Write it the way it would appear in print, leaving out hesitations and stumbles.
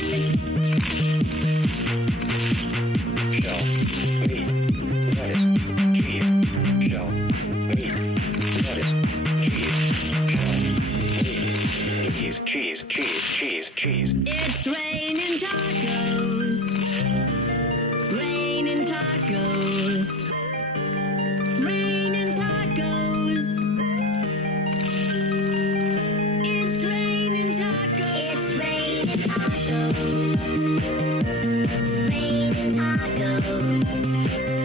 Shell, meat, lettuce, cheese, shell, meat, lettuce, cheese, shell, meat, cheese. It's raining tacos. Raining tacos. Raining tacos. It's raining tacos. It's raining tacos. Raining tacos.